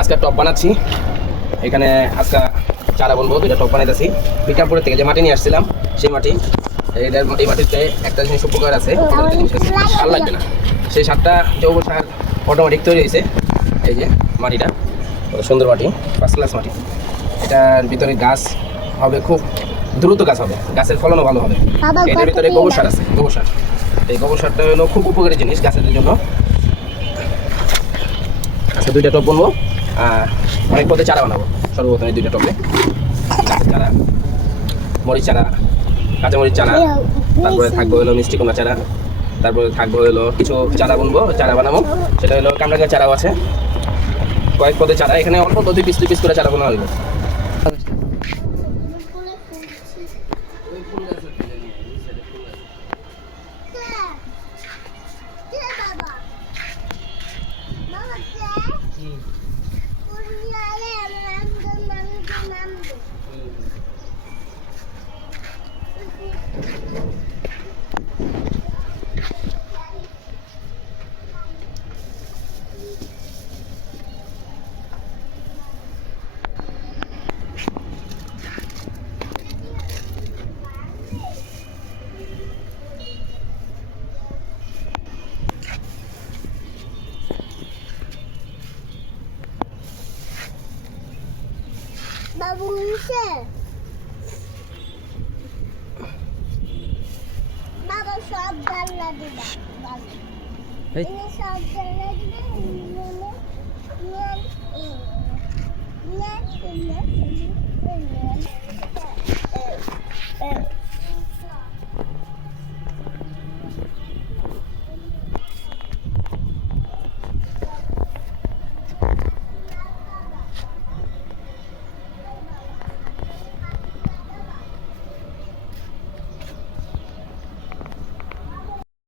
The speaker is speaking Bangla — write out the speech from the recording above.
আজকে টপ বানাচ্ছি। এখানে আজকে চারা বলবো, দুইটা টপ বানাইতেছি। পিঠাপুরের থেকে যে মাটি নিয়ে আসছিলাম সেই মাটি, এই মাটিতে একটা জিনিস উপকার আছে, সার লাগবে না। সেই সারটা জৈব সার অটোমেটিক তৈরি হয়েছে। এই যে মাটিটা কত সুন্দর মাটি, ফার্স্ট ক্লাস মাটি। এটার ভিতরে গাছ হবে, খুব দ্রুত গাছ হবে, গাছের ফলনও ভালো হবে। এটার ভিতরে গোবর সার আছে, গোবর সার। এই গোবর সারটা হলো খুব উপকারী জিনিস গাছের জন্য। আজকে দুইটা টপ বানাবো, অনেক পথে চারা বানাবো। সর্বপ্রথমে দুইটা টপে গাছের চারা, মরিচ চারা, কাঁচামরিচ চারা, তারপরে থাকবো হলো মিষ্টি কুমড়া চারা, তারপরে থাকবো হলো কিছু চারা বুনবো, চারা বানাবো। সেটা হলো কামরাঙ্গা চারাও আছে, কয়েক পদে চারা। এখানে অল্প 2 পিস করে চারা বানানো হইব। বাবু নিচে বাবা সব গাল্লা দিবা সব গাল্লা দিবে